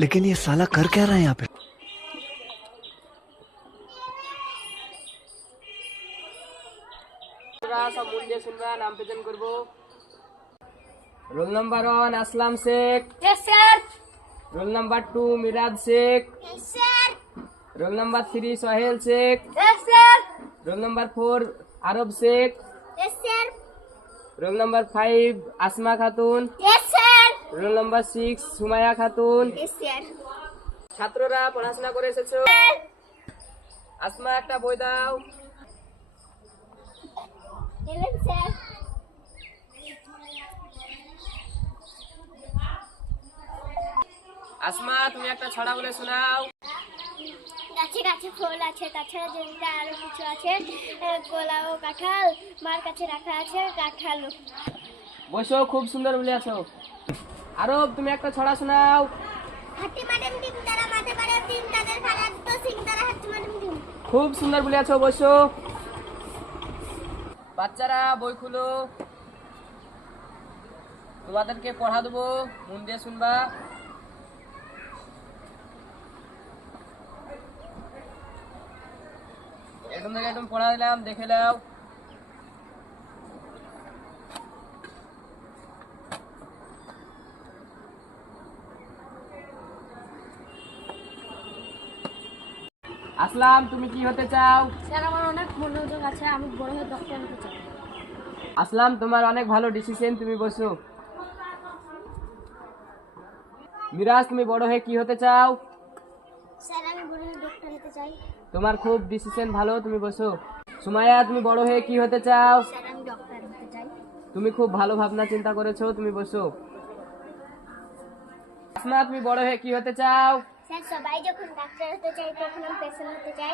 लेकिन ये साला कर क्या रहा है यहाँ पे? सब मूल দিয়ে শুনবা নাম প্রেজেন্ট করব। Roll number 1 Aslam Sheikh. Yes sir. Roll number 2 Miraj Sheikh. Yes sir. Roll number 3 Sohel Sheikh. Yes sir. Roll number 4 Arab Sheikh. Yes sir. Roll number 5 Asma Khatun. Yes sir. Roll number 6 Sumaiya Khatun. Yes sir. ছাত্ররা পড়াশোনা করে এসেছো? আসমা একটা বই দাও। Elon sir. আসমা তুমি একটা ছড়া বলে শোনাও। গাছে গাছে ফুল আছে, তাছাড়া জমিতে আরো কিছু আছে, গোলা ও কাঁঠাল, মার কাছে রাখা আছে কাঁঠাল। বসো, খুব সুন্দর বলে আছো। আরব তুমি একটা ছড়া শোনাও। হাতি ম্যাডাম ডিম তারা মাঠে পারে ডিম, তাদের খারাপ তো সিং তারা হাতি ম্যাডাম ডিম। খুব সুন্দর বলে আছো, বসো। বাচ্চারা বই খুলো, তোমাদেরকে পড়া দেবো, মন দিয়ে শুনবা। একদম থেকে একদম পড়া দিলাম, দেখে নাও। আসলাম তুমি কি হতে চাও? স্যার আমার অনেক মনোযোগ আছে, আমি বড় হয়ে ডক্টর হতে চাই। আসলাম তোমার অনেক ভালো ডিসিশন, তুমি বসো। মিরাজ তুমি বড় হয়ে কি হতে চাও? স্যার আমি বড় হয়ে ডক্টর হতে চাই। তোমার খুব ডিসিশন ভালো, তুমি বসো। সুমাইয়া তুমি বড় হয়ে কি হতে চাও? স্যার আমি ডক্টর হতে চাই। তুমি খুব ভালো ভাবনা চিন্তা করেছো, তুমি বসো। আসমা তুমি বড় হয়ে কি হতে চাও? স্যার সবাই যখন ডাক্তার হতে চাই তখন আমি পেশেন্ট হতে চাই।